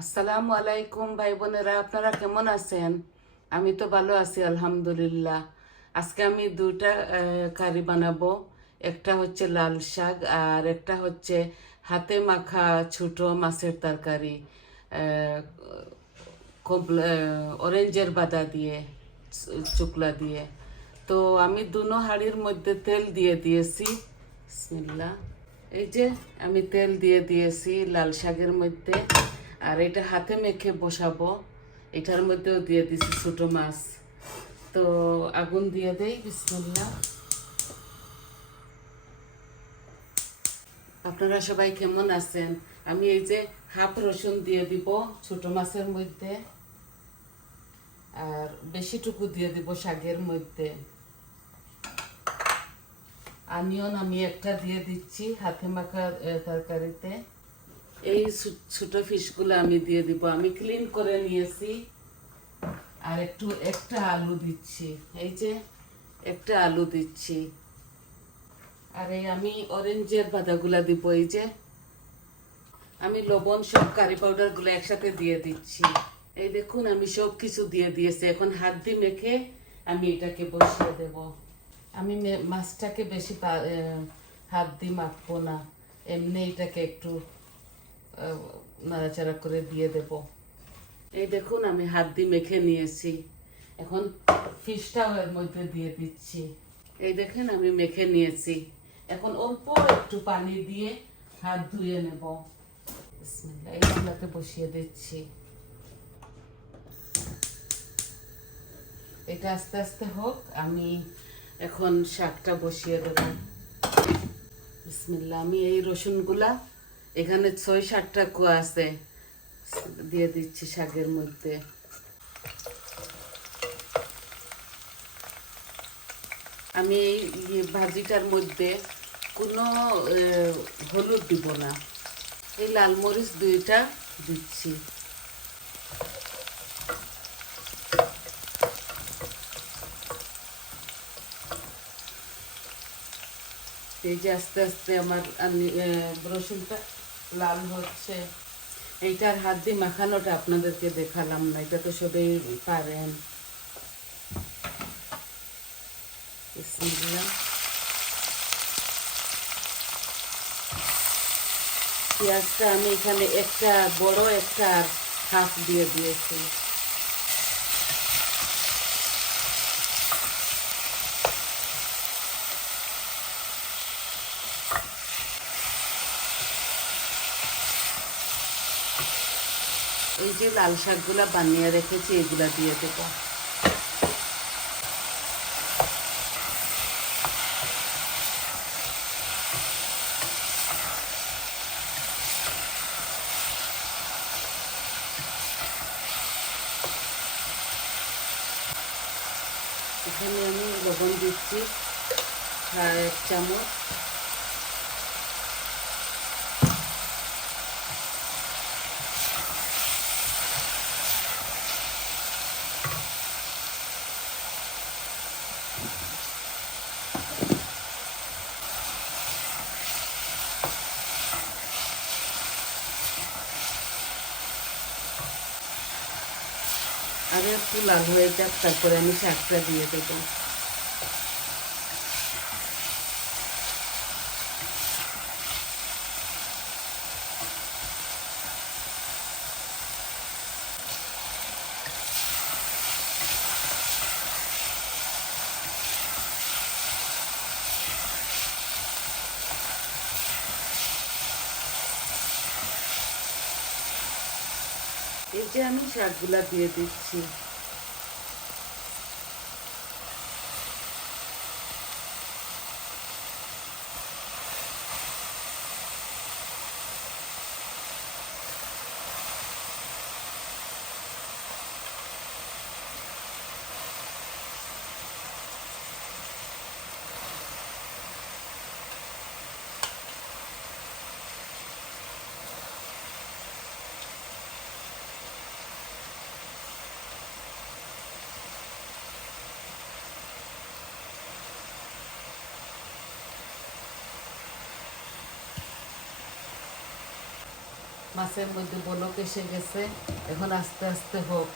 আসসালামু আলাইকুম ভাই বোনেরা, আপনারা কেমন আছেন? আমি তো ভালো আছি আলহামদুলিল্লাহ। আজকে আমি দুইটা কারি বানাবো। একটা হচ্ছে লাল শাক আর একটা হচ্ছে হাতে মাখা ছোট মাছের তরকারি, অরেঞ্জের বাদা দিয়ে, চুকলা দিয়ে। তো আমি দুনো হাঁড়ির মধ্যে তেল দিয়ে দিয়েছি। বিসমিল্লাহ। এই যে আমি তেল দিয়ে দিয়েছি লাল শাকের মধ্যে, আর এটা হাতে মেখে বসাবো। এটার মধ্যেও দিয়ে দিছি ছোট মাছ। তো আগুন দিয়ে দেই, বিসমিল্লাহ। আপনারা সবাই কেমন আছেন? আমি এই যে হাফ রসুন দিয়ে দিব ছোট মাছের মধ্যে, আর বেশিটুকু দিয়ে দিব শাকের মধ্যে। অনিয়ন আমি একটা দিয়ে দিচ্ছি হাতে মাখা তরকারিতে। এই ছোট ফিশগুলো আমি দিয়ে দিব, আমি ক্লিন করে নিয়েছি। আর একটা আলু দিচ্ছি, এই যে একটা আলু দিচ্ছি। আর এই আমি অরেঞ্জের বাদাগুলা দিব। এই যে আমি লবণ সব কারি পাউডার গুলো একসাথে দিয়ে দিচ্ছি। এই দেখুন আমি সব কিছু দিয়ে দিয়েছি। এখন হাত দিয়ে মেখে আমি এটাকে বসিয়ে দেব। আমি মাছটাকে বেশি হাত দিয়ে মাখবো না, এমনি এটাকে একটু নাড়াচাড়া করে দিয়ে দেব। এই দেখুন আমি হাত দিয়ে মেখে নিয়েছি। এখন ফিশটাও এর মধ্যে দিয়ে দিচ্ছি। এই দেখেন আমি মেখে নিয়েছি। এখন অল্প একটু পানি দিয়ে হাত ধুয়ে নেব। বিসমিল্লাহ, এই গামলাতে বসিয়ে দিচ্ছি। এটা আস্তে আস্তে হোক, আমি এখন শাকটা বসিয়ে দেব। বিসমিল্লাহ। আমি এই রসুনগুলা এখানে 6-7টা কোয়া আছে, দিয়ে দিচ্ছি শাকের মধ্যে। আমি এই ভাজিটার মধ্যে কোনো হলুদ দিব না। এই লাল মরিচ 2টা দিচ্ছি। এই যে আস্তে আস্তে আমার রসুনটা লাল হচ্ছে। এইটার হাত দিয়ে মাখানোটা আপনাদেরকে দেখালাম না, এটা তো সবাই পারেন। বিসমিল্লাহ। পেঁয়াজটা আমি এখানে একটা বড় একটা হাফ দিয়ে দিয়েছি। এই যে লাল শাকগুলা বানিয়ে রেখেছি এগুলা দিয়ে দেবো। এখানে আমি লবণ দিচ্ছি 1 চামচ। আর একটু লাল হয়ে যাক, তারপরে আমি শাকটা দিয়ে দেবো। এই যে আমি শাকগুলা দিয়ে দিচ্ছি। মাছের মধ্যে বলক এসে গেছে, এখন আস্তে আস্তে হোক।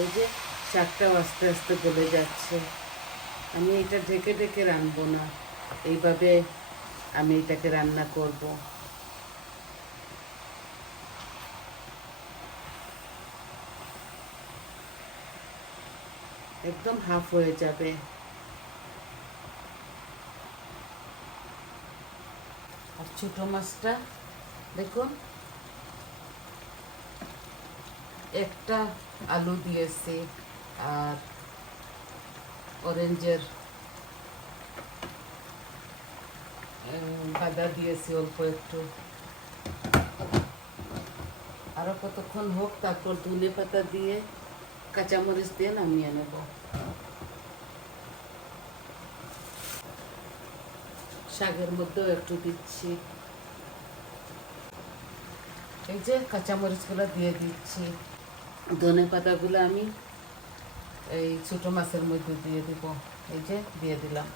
এই যে শাকটাও আস্তে আস্তে গলে যাচ্ছে। আমি এটা ঢেকে ঢেকে রানবো না, এইভাবে আমি এটাকে রান্না করব। একদম হাফ হয়ে যাবে। আর ছোট মাছটা দেখুন, একটা আলু দিয়েছি আর অরেঞ্জের বাদা দিয়েছি অল্প একটু। আরো কতক্ষণ হোক, তারপর ধনে পাতা দিয়ে কাঁচামরিচ দিয়ে নামিয়ে নেব। শাকের মধ্যেও একটু দিচ্ছি। এই যে কাঁচামরিচগুলো দিয়ে দিচ্ছি। ধনে পাতাগুলো আমি এই ছোট মাছের মধ্যে দিয়ে দিব। এই যে দিয়ে দিলাম।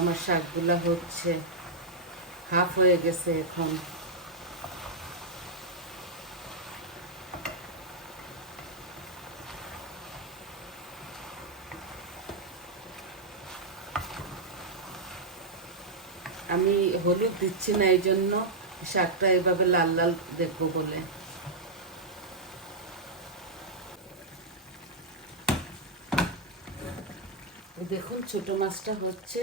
আমার শাকগুলা হচ্ছে, হাফ হয়ে গেছে এখন। আমি হলুদ দিচ্ছি না, এই জন্য শাকটা এভাবে লাল লাল দেখবো বলে। দেখুন ছোট মাছটা হচ্ছে।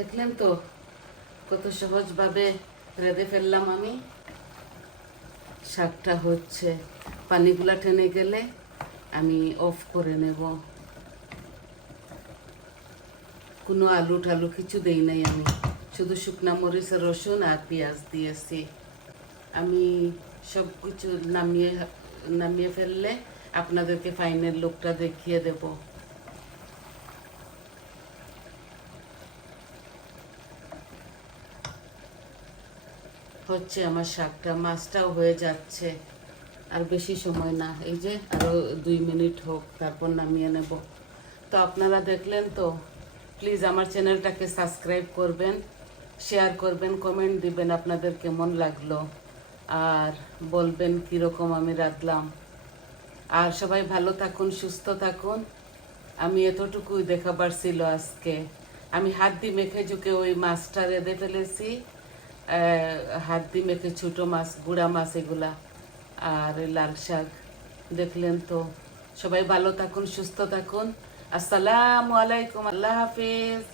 দেখলেন তো কত সহজভাবে রেঁধে ফেললাম আমি। শাকটা হচ্ছে, পানিগুলা টেনে গেলে আমি অফ করে নেব। কোনো আলু টালু কিছু দেই নাই আমি, শুধু শুকনা মরিচ, রসুন আর পেঁয়াজ দিয়েছি। আমি সব কিছু নামিয়ে ফেললে আপনাদেরকে ফাইনাল লুকটা দেখিয়ে দেব। হচ্ছে আমার শাকটা, মাছটাও হয়ে যাচ্ছে। আর বেশি সময় না, এই যে আরও 2 মিনিট হোক, তারপর নামিয়ে নেব। তো আপনারা দেখলেন তো, প্লিজ আমার চ্যানেলটাকে সাবস্ক্রাইব করবেন, শেয়ার করবেন, কমেন্ট দিবেন আপনাদের কেমন লাগলো, আর বলবেন কীরকম আমি রাঁধলাম। আর সবাই ভালো থাকুন, সুস্থ থাকুন। আমি এতটুকুই দেখাবার ছিল আজকে। আমি হাত দিয়ে মেখে ঝুঁকে ওই মাছটা রেঁধে ফেলেছি, হাত দিয়ে মেখে ছোটো মাছ, গুঁড়া মাছ এগুলা, আর লাল শাক। দেখলেন তো, সবাই ভালো থাকুন, সুস্থ থাকুন। আসসালামু আলাইকুম, আল্লাহ হাফিজ।